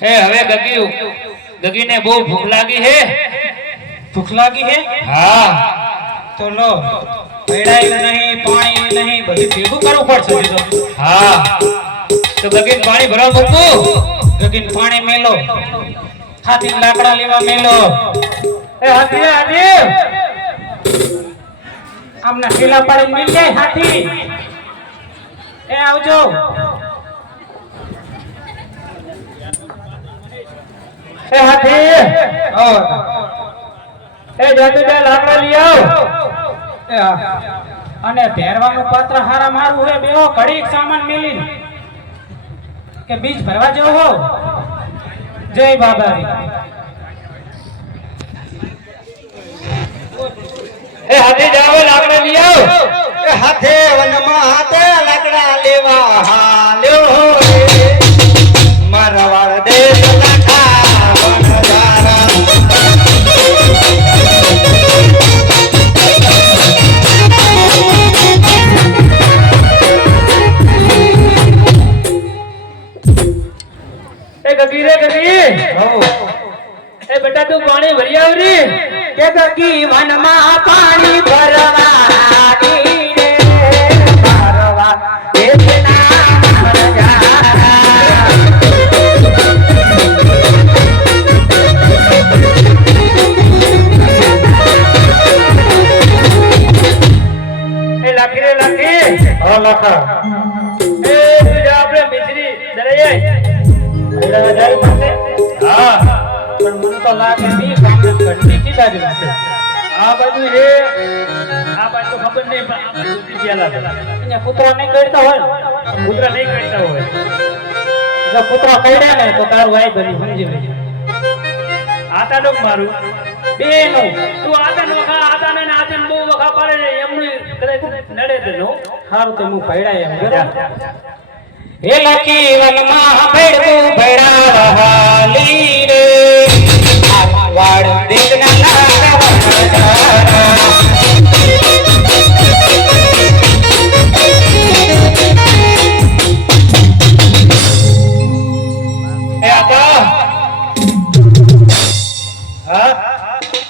એ હવે ગગી ગગીને બહુ ભૂખ લાગી હે. ભૂખ લાગી હે? હા. તો લો પૈડાયું નહીં પાણી નહીં બધું ભેગું કરવું પડશે બીજું હા. તો ગગીન પાણી ભરવા મૂકું ગગીન પાણી મેલો. હાથી લાકડા લેવા મેલો. એ હાથી હાથી. આમના ઠેલા પાડી મિલ જાય હાથી. એ આવજો. એ હાથી! એ બે લાકડા લઈ આવ. અને પહેરવાનું પાત્ર હારા મારું હે બેહો ઘડીક સામાન મેલી કે બીજ ભરવા જેવો હો જય બાબારી. એ હાથી જાવ લાકડા લઈ આવ. એ હાથે વનમાં હાથે લાકડા લેવા. લેવો રે એ ગગી રે ગગી. એ બેટા તું પાણી ભરી આવ રે કે ગગી વનમાં પાણી ભરવા રે મારવા દેશના વનજારા એ લાખી રે લાખી. હા લાખા. બી ઘંટી કીધા છે આ બાજુ હે આ બાજુ ખબર નહીં પણ આ બાજુ પેલા અહીંયા કૂતરા નહીં કરતા હોય. કૂતરા નહીં કરતા હોય. જો કૂતરા કરડ્યા ને તો તારું વાઈ બની સમજી લેજે. આતા ડોક મારું. બે નું તું આતા નો ખા આતા ને આતે બહુ વખા પાડે ને એમનું કદાચ નડે તો નો હારું તો હું ભૈડા એમ. હે લખી વનમાં ભૈડવું ભૈડા વહાલી રે.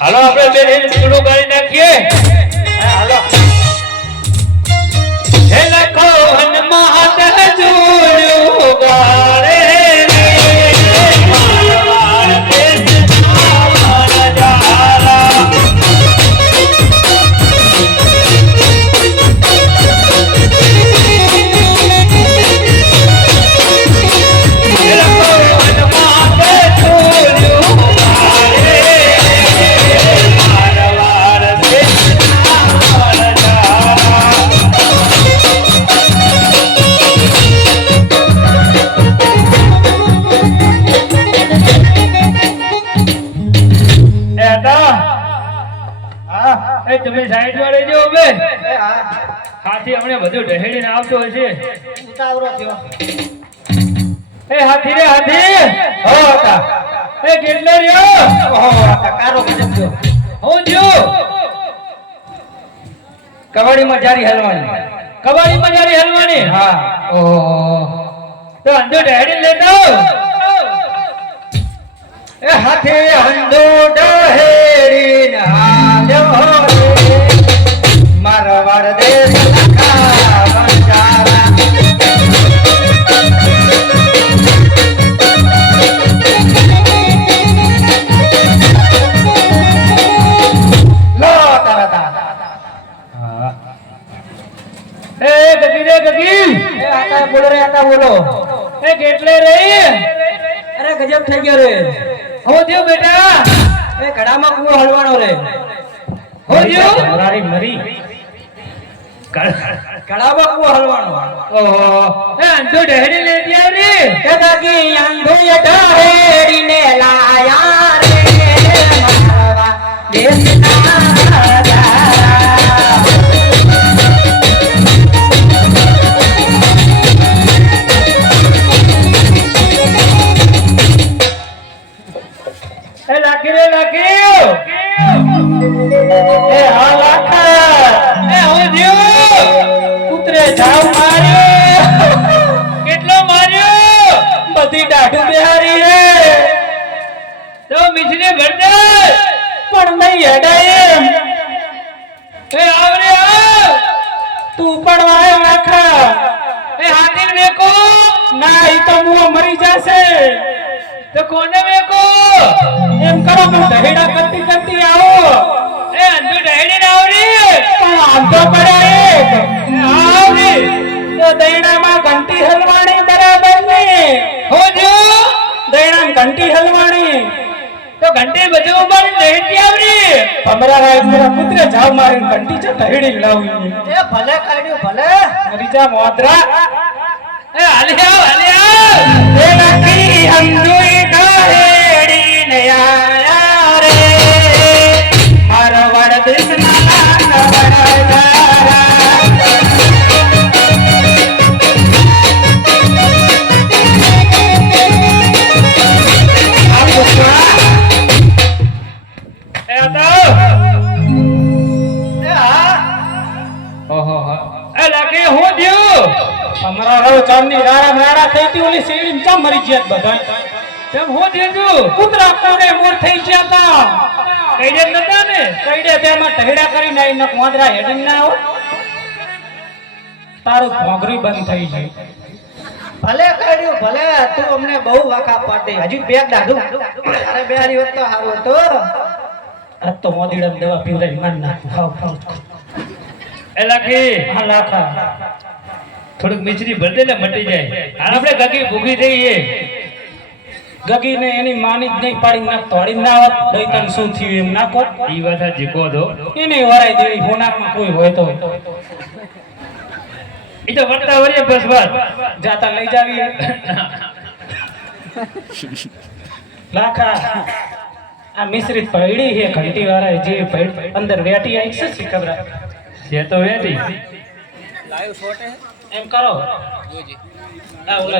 હાલો આપણે બે શરૂ કરી નાખીએ. એ તમે સાઈડ વાળે જો બે હાથી હમણે બધું ઢહેડીને આવતો હશે. ઉતાવળો થયો. એ હાથી રે હાથી. હો હતા. એ કેટલો રહ્યો? હો હતા કારો કેમ થયો. હું જો કબડ્ડીમાં જારી હલવાની. કબાડી જારી હલવાની? હા. ઓહો. તો અંધો ઢહેડી લેતો? એ હાથી હંડો ડહેડીન હાલ્યો. રે ગગી. એ બોલો રે આતા બોલો. એ કેટલે રે? અરે ગજબ થઈ ગયો રે. હો જો બેટા. એ ઘડામાં કૂવો હળવાનો રે. હો જો મોરારી મરી. કૂવો હલવાનો ઓહો. એ અંધો રે. લાયા રે મારવા એ હા લાખા એ હું થયું કૂતરે જાવ મારે કેટલો માર્યો? બધી દાઢું બિહારી રે તો મિસને ભરતે પણ નહીં હડાય એ આવરે આવ. તું પણ વાયો આખા એ હાથી વેકો ના ઈ તો મુઓ મરી જાશે. તો કોને વેકો એમ કરો કે દહેડા કરતી કરતી આવો. એ અંધો દહેડી ના આવરી પણ આંધો પડ્યો એક. આવરી ઘંટી બધું ઉપર ડાયડી આવરી. પમરા રાજ મારા પુત્ર જાવ મારી ઘંટી છે તહેડી લાવી એ ભલે કાઢ્યું ભલે. મરી જા મોદરા એ હાલી આવ એ લખી હંદુઈ અમારા ચાંદની રારા રાડા થઈ હતી ઓલી શેરડી ચમ મરી ગયા બધા? તેમ હો દેજો કૂતરા કોને મોર થઈ ગયા તા કઈડે નતા ને? કઈડે તેમાં ટહેડા કરીને ન કોંદરા હેડી ના આવો. તારું ભોગરી બંધ થઈ ગઈ ભલે કાઢ્યું ભલે તું અમને બહુ વાકા પાડી હજુ બે દાઢું. અરે બે હારી હોત તો સારું હતું. આજ તો મોદીડમ દવા પીવડાવી માન નાખું. ખાવ ખાવ એ હા લાખા. થોડુંક મિશ્રી ભર દે ને મટી જાય. હાલ આપણે ગગી ભૂગી જઈએ ગગીને એની માની જ નહીં પાડી નાખ તોડી ના આવત. દૈતન શું થયું એમ નાખો ઈ વાત આ જીકો દો એને વરાઈ દેવી હોનારમાં કોઈ હોય તો. ઈ તો વર્તા વરીએ બસ વાત જાતા લઈ જાવી લાખા આ મિશ્રિત પૈડી હે ઘંટી વાળા જે પૈડ- અંદર વેટી આવી છે ખબર? છે તો વેટી. એમ કરો. આ ઓલા